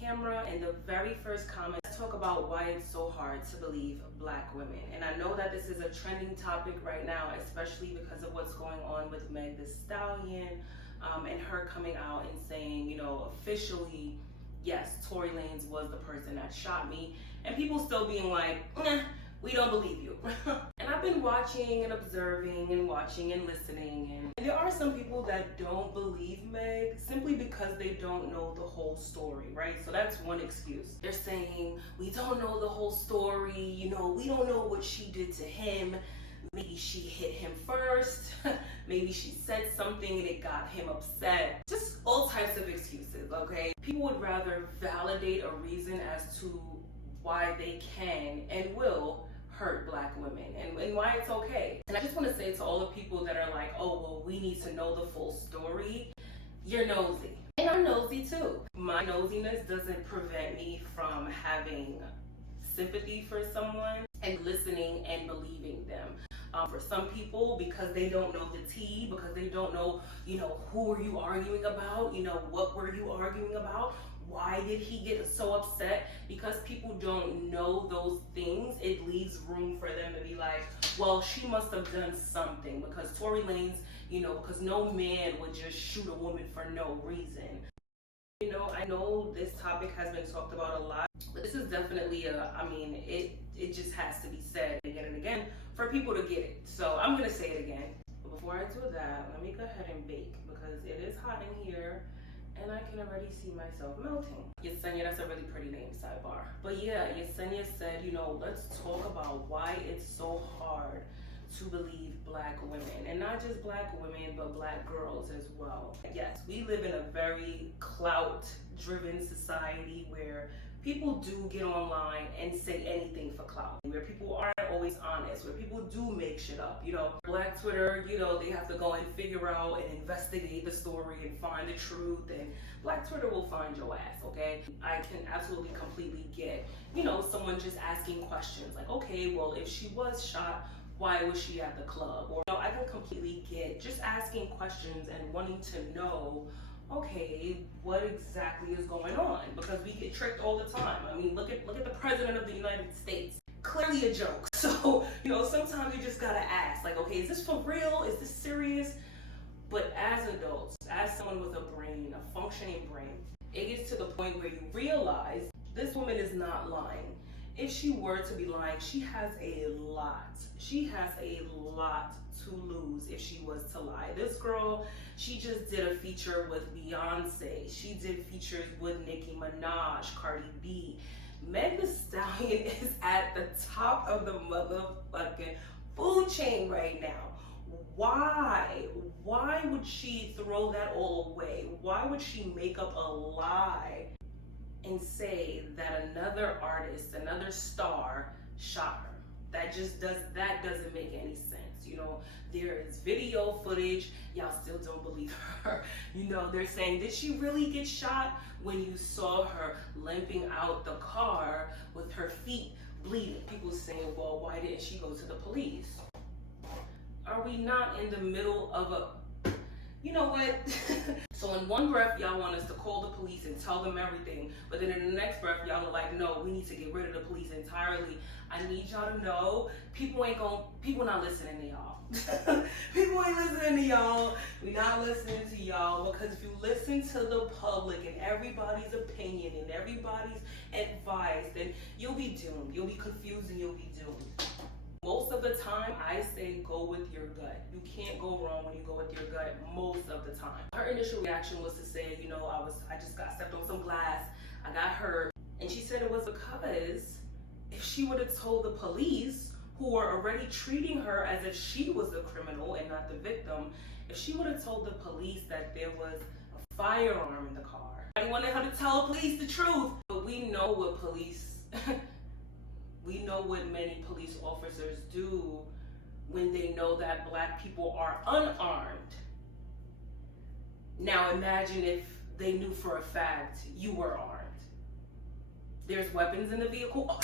camera, and the very first comment, let's talk about why it's so hard to believe Black women. And I know that this is a trending topic right now, especially because of what's going on with Meg Thee Stallion, and her coming out and saying, you know, officially, yes, Tory Lanez was the person that shot me, and people still being like, we don't believe you. And I've been watching and observing and watching and listening, and there are some people that don't believe Meg simply because they don't know the whole story, right? So that's one excuse. They're saying, we don't know the whole story, you know, we don't know what she did to him. Maybe she hit him first, maybe she said something and it got him upset. Just all types of excuses, okay? People would rather validate a reason as to why they can and will hurt Black women, and why it's okay. And I just want to say to all the people that are like, oh, well, we need to know the full story, you're nosy. And I'm nosy too. My nosiness doesn't prevent me from having sympathy for someone and listening and believing them. For some people, because they don't know the tea, because they don't know, you know, who are you arguing about, you know, what were you arguing about, why did he get so upset? Because people don't know those things, it leaves room for them to be like, well, she must have done something, because Tory Lanez, you know, because no man would just shoot a woman for no reason. You know, I know this topic has been talked about a lot, but this is definitely it just has to be said again and again for people to get it. So I'm gonna say it again. But before I do that, let me go ahead and bake, because it is hot in here and I can already see myself melting. Yesenia, that's a really pretty name, sidebar. But yeah, Yesenia said, you know, let's talk about why it's so hard to believe Black women, and not just Black women, but Black girls as well. Yes, we live in a very clout-driven society where people do get online and say anything for clout, where people aren't always honest, where people do make shit up. You know, Black Twitter, you know, they have to go and figure out and investigate the story and find the truth, and Black Twitter will find your ass, okay? I can absolutely completely get, you know, someone just asking questions like, okay, well, if she was shot, why was she at the club? Or, you know, I can completely get just asking questions and wanting to know, okay, what exactly is going on? Because we get tricked all the time. I mean, look at the President of the United States. Clearly a joke. So, you know, sometimes you just gotta ask, like, okay, is this for real? Is this serious? But as adults, as someone with a brain, a functioning brain, it gets to the point where you realize this woman is not lying. If she were to be lying, she has a lot to lose if she was to lie. This girl, she just did a feature with Beyonce. She did features with Nicki Minaj, Cardi B. Meg Thee Stallion is at the top of the motherfucking food chain right now. Why? Why would she throw that all away? Why would she make up a lie and say that another artist, another star shot her? That doesn't make any sense. You know, there is video footage, y'all still don't believe her. You know, they're saying, did she really get shot? When you saw her limping out the car with her feet bleeding. People saying, well, why didn't she go to the police? Are we not in the middle of a, you know what? So in one breath, y'all want us to call the police and tell them everything, but then in the next breath, y'all are like, no, we need to get rid of the police entirely. I need y'all to know, people not listening to y'all. People ain't listening to y'all. We not listening to y'all, because if you listen to the public and everybody's opinion and everybody's advice, then you'll be doomed. You'll be confused and you'll be doomed. Most of the time, I say go with your gut. You can't go wrong when you go with your gut most of the time. Her initial reaction was to say, you know, I just got stepped on some glass, I got hurt. And she said it was because if she would have told the police, who were already treating her as if she was the criminal and not the victim, if she would have told the police that there was a firearm in the car, I wanted her to tell the police the truth. But we know what police, we know what many police officers do when they know that Black people are unarmed. Now imagine if they knew for a fact you were armed. There's weapons in the vehicle.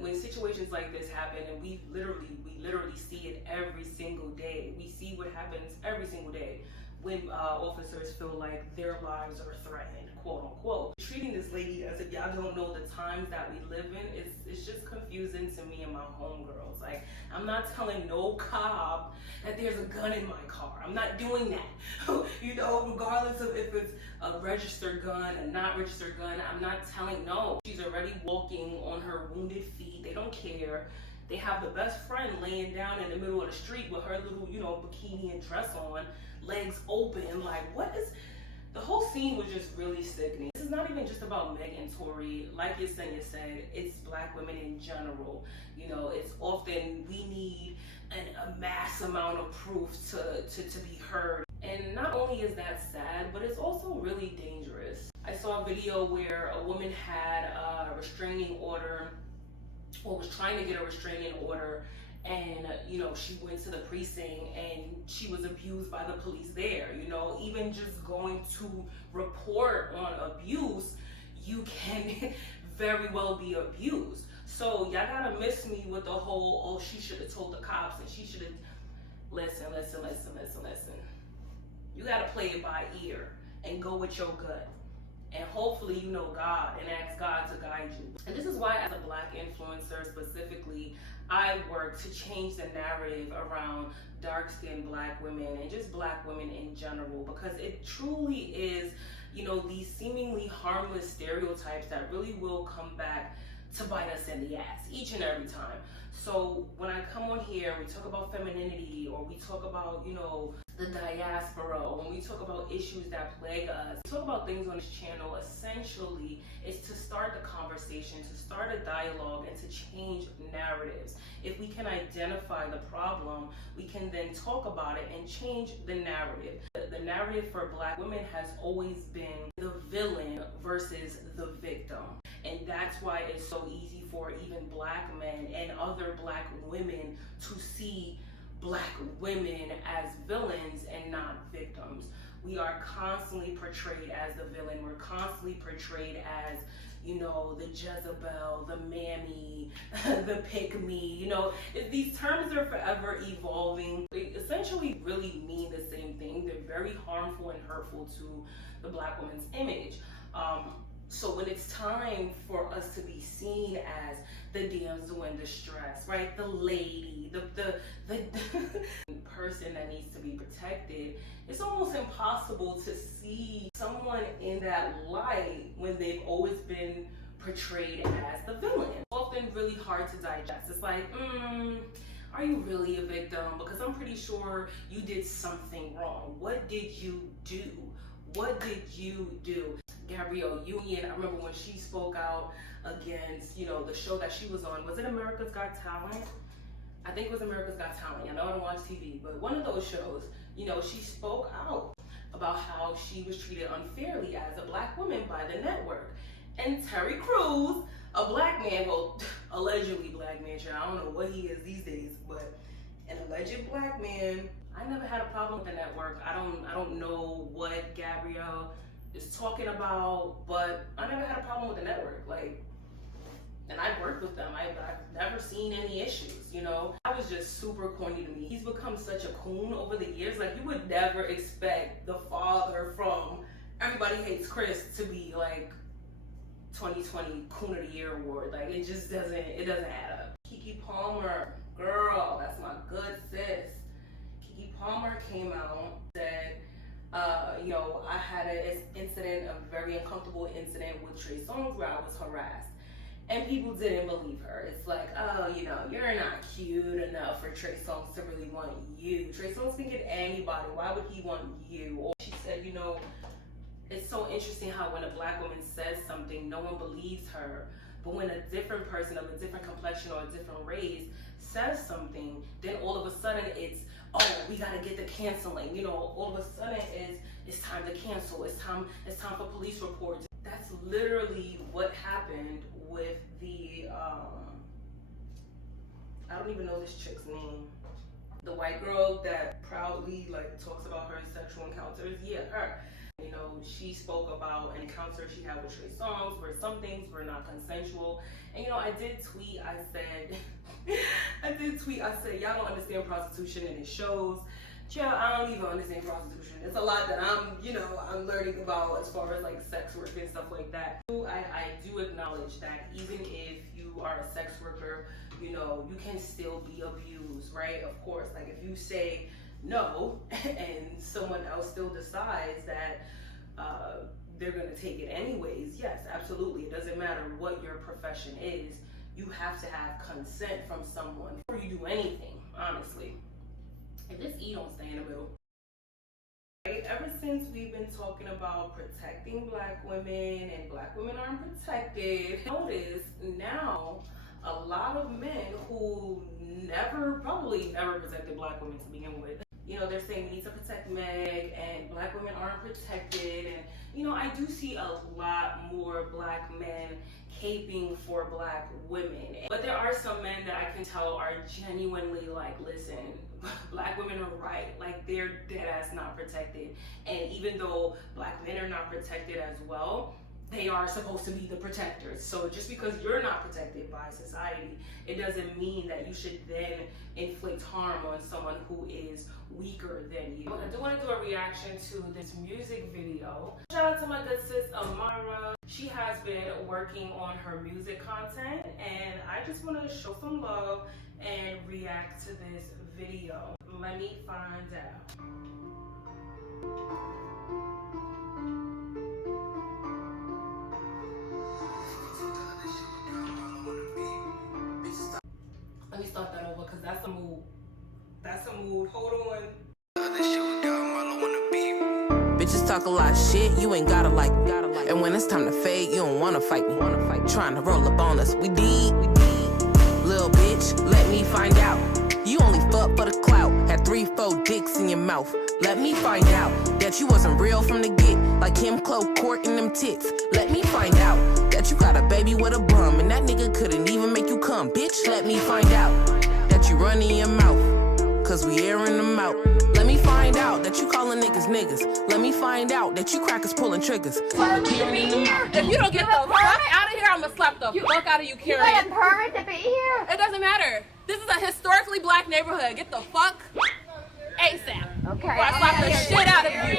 When situations like this happen, and we literally see it every single day. We see what happens every single day. when officers feel like their lives are threatened, quote unquote. Treating this lady as if y'all don't know the times that we live in, it's just confusing to me and my homegirls. Like, I'm not telling no cop that there's a gun in my car. I'm not doing that. You know, regardless of if it's a registered gun, a not registered gun, I'm not telling, no. She's already walking on her wounded feet. They don't care. They have the best friend laying down in the middle of the street with her little, you know, bikini and dress on, legs open. Like, what is... The whole scene was just really sickening. This is not even just about Meg and Tory. Like Yesenia said, it's black women in general. You know, it's often we need a mass amount of proof to be heard. And not only is that sad, but it's also really dangerous. I saw a video where a woman had a restraining order, or was trying to get a restraining order, and you know, she went to the precinct and she was abused by the police there. You know, even just going to report on abuse, you can very well be abused. So y'all gotta miss me with the whole, oh, she should have told the cops and she should have... Listen. You gotta play it by ear and go with your gut. And hopefully you know God and ask God to guide you. And this is why, as a black influencer specifically, I work to change the narrative around dark-skinned black women and just black women in general, because it truly is, you know, these seemingly harmless stereotypes that really will come back to bite us in the ass each and every time. So when I come on here, we talk about femininity, or we talk about, you know, the diaspora, or when we talk about issues that plague us, we talk about things on this channel, essentially is to start the conversation, to start a dialogue, and to change narratives. If we can identify the problem, we can then talk about it and change the narrative. The narrative for black women has always been the villain versus the victim. And that's why it's so easy for even black men and other black women to see black women as villains and not victims. We are constantly portrayed as the villain. We're constantly portrayed as, you know, the Jezebel, the mammy, the pick-me. You know, these terms are forever evolving. They essentially really mean the same thing. They're very harmful and hurtful to the black woman's image. So when it's time for us to be seen as the damsel in distress, right? The lady, the person that needs to be protected, it's almost impossible to see someone in that light when they've always been portrayed as the villain. It's often really hard to digest. It's like, are you really a victim? Because I'm pretty sure you did something wrong. What did you do? What did you do? Gabrielle Union, I remember when she spoke out against, you know, the show that she was on. Was it America's Got Talent? I think it was America's Got Talent. I know I don't watch TV, but one of those shows, you know, she spoke out about how she was treated unfairly as a black woman by the network. And Terry Crews, a black man, well, allegedly black man, I don't know what he is these days, but an alleged black man. I never had a problem with the network. I don't know what Gabrielle is talking about, but I never had a problem with the network. Like, and I've worked with them. I've never seen any issues, you know? That was just super corny to me. He's become such a coon over the years. Like, you would never expect the father from Everybody Hates Chris to be like 2020 Coon of the Year award. Like, it just doesn't add up. Keke Palmer, girl, that's my good sis. Keke Palmer came out, said, you know, I had an incident, a very uncomfortable incident with Trey Songz where I was harassed. And people didn't believe her. It's like, oh, you know, you're not cute enough for Trey Songz to really want you. Trey Songz can get anybody. Why would he want you? Or she said, you know, it's so interesting how when a black woman says something, no one believes her. But when a different person of a different complexion or a different race says something, then all of a sudden it's, oh, we gotta get the canceling. You know, all of a sudden it's time to cancel. It's time for police reports. That's literally what happened with the, I don't even know this chick's name. The white girl that proudly like talks about her sexual encounters. Yeah, her. You know, she spoke about an encounter she had with Trey Songz where some things were not consensual. And you know, I did tweet, I said, y'all don't understand prostitution and it shows. Yeah, I don't even understand prostitution. It's a lot that I'm learning about as far as like sex work and stuff like that. I do acknowledge that even if you are a sex worker, you can still be abused, right? Of course, like if you say no and someone else still decides that they're going to take it anyways, yes, absolutely. It doesn't matter what your profession is. You have to have consent from someone before you do anything, honestly. If this E don't stay in the middle. Right? Ever since we've been talking about protecting black women and black women aren't protected, notice now a lot of men who probably never protected black women to begin with. They're saying we need to protect Meg and black women aren't protected. And, I do see a lot more black men caping for black women. But there are some men that I can tell are genuinely like, listen, black women are right. Like, they're dead ass not protected. And even though black men are not protected as well, they are supposed to be the protectors. So just because you're not protected by society, it doesn't mean that you should then inflict harm on someone who is weaker than you. I do want to do a reaction to this music video. Shout out to my good sis Amara. She has been working on her music content, and I just want to show some love and react to this video. Let me find out. Let me start that over because that's a mood. That's a mood. Hold on. Bitches talk a lot of shit, you ain't gotta like me. And when it's time to fade, you don't wanna fight me. Trying to roll up on us, we deep. Little bitch, let me find out. You only fuck for the clout. Had 3-4 dicks in your mouth. Let me find out that you wasn't real from the get. Like Kim Cloak courting them tits. Let me find out that you got a baby with a bum and that nigga couldn't even make you come. Bitch, let me find out that you running your mouth, cause we airing them out. Let me find out that you calling niggas niggas. Let me find out that you crackers pulling triggers. Permit to be here? If you don't get the fuck out of here, I'm gonna slap the fuck out of you, Karen. You got a permit to be here? It doesn't matter. This is a historically black neighborhood. Get the fuck ASAP. Okay. Or I slap the shit out of you.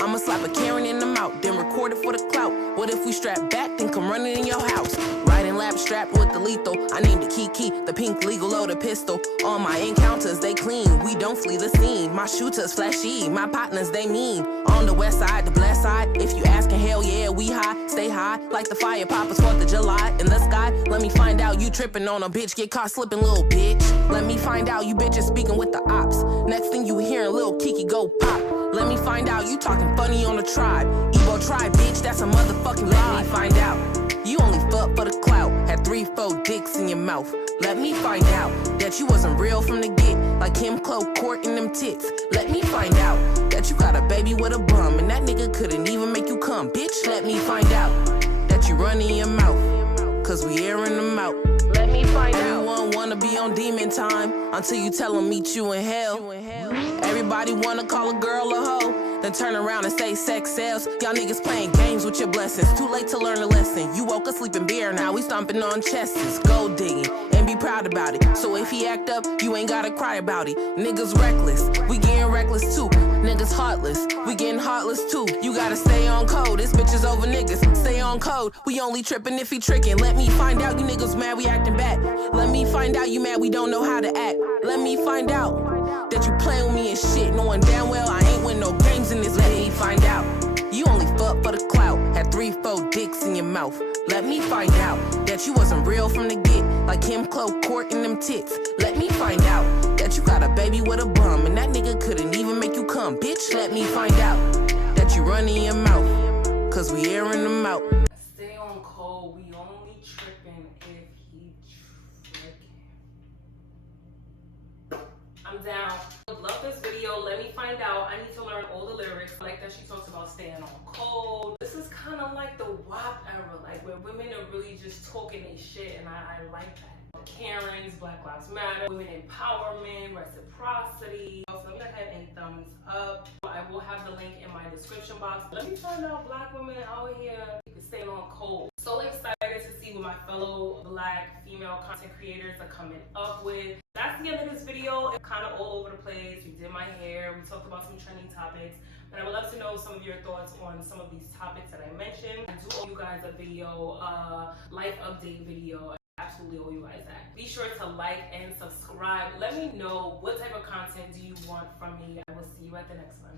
I'ma slap a Karen in the mouth, then record it for the clout. What if we strap back, then come running in your house? Riding lap strapped with the lethal. I named it Kiki, the pink legal loaded pistol. All my encounters, they clean. We don't flee the scene. My shooters flashy, my partners, they mean. On the west side, the blast side. If you asking, hell yeah, we high. Stay high, like the fire poppers 4th of July. In the sky, let me find out you tripping on a bitch. Get caught slipping, little bitch. Let me find out you bitches speaking with the ops. Next thing you hearing, little Kiki go pop. Let me find out you talking funny on the tribe. Ebo tribe, bitch, that's a motherfucking lie. Let me find out you only fuck for the clout. Had 3-4 dicks in your mouth. Let me find out that you wasn't real from the get. Like Kim Cloak courting them tits. Let me find out that you got a baby with a bum and that nigga couldn't even make you come. Bitch, let me find out that you running your mouth, cause we airing them out. Let me find out. Everyone wanna be on demon time until you tell them meet you in hell. Everybody wanna call a girl a hoe, then turn around and say sex sells. Y'all niggas playing games with your blessings. Too late to learn a lesson. You woke up sleeping beer, now we stomping on chests. Gold digging and be proud about it. So if he act up, you ain't gotta cry about it. Niggas reckless, we getting reckless too. Niggas heartless, we getting heartless too. You gotta stay on code, this bitch is over niggas. Stay on code, we only tripping if he tricking. Let me find out you niggas mad we acting back. Let me find out you mad we don't know how to act. Let me find out that you playing with me and shit, knowing damn well I ain't win no games in this. Let me find out you only fuck for the clout. Had 3-4 dicks in your mouth. Let me find out that you wasn't real from the get. Like Kim Cloak courting them tits. Let me find out that you got a baby with a bum and that nigga couldn't even make you come. Bitch, let me find out that you running your mouth, cause we airing them out. Stay on code. We only tripping if he tricking. I'm down. Love this video. Let me find out. I need to learn all the lyrics. Like that she talks about staying on code. This is kind of like the WAP era, like where women are really just talking their shit, and I like that. Karens, Black Lives Matter, women empowerment, reciprocity. So go ahead and thumbs up. I will have the link in my description box. Let me find out black women out here. You can stay on code. So excited to see what my my fellow black female content creators are coming up with. That's the end of this video. It's kind of all over the place. We did my hair, we talked about some trending topics, but I would love to know some of your thoughts on some of these topics that I mentioned. I do owe you guys a video, life update video. I absolutely owe you guys that. Be sure to like and subscribe. Let me know what type of content do you want from me. I will see you at the next one.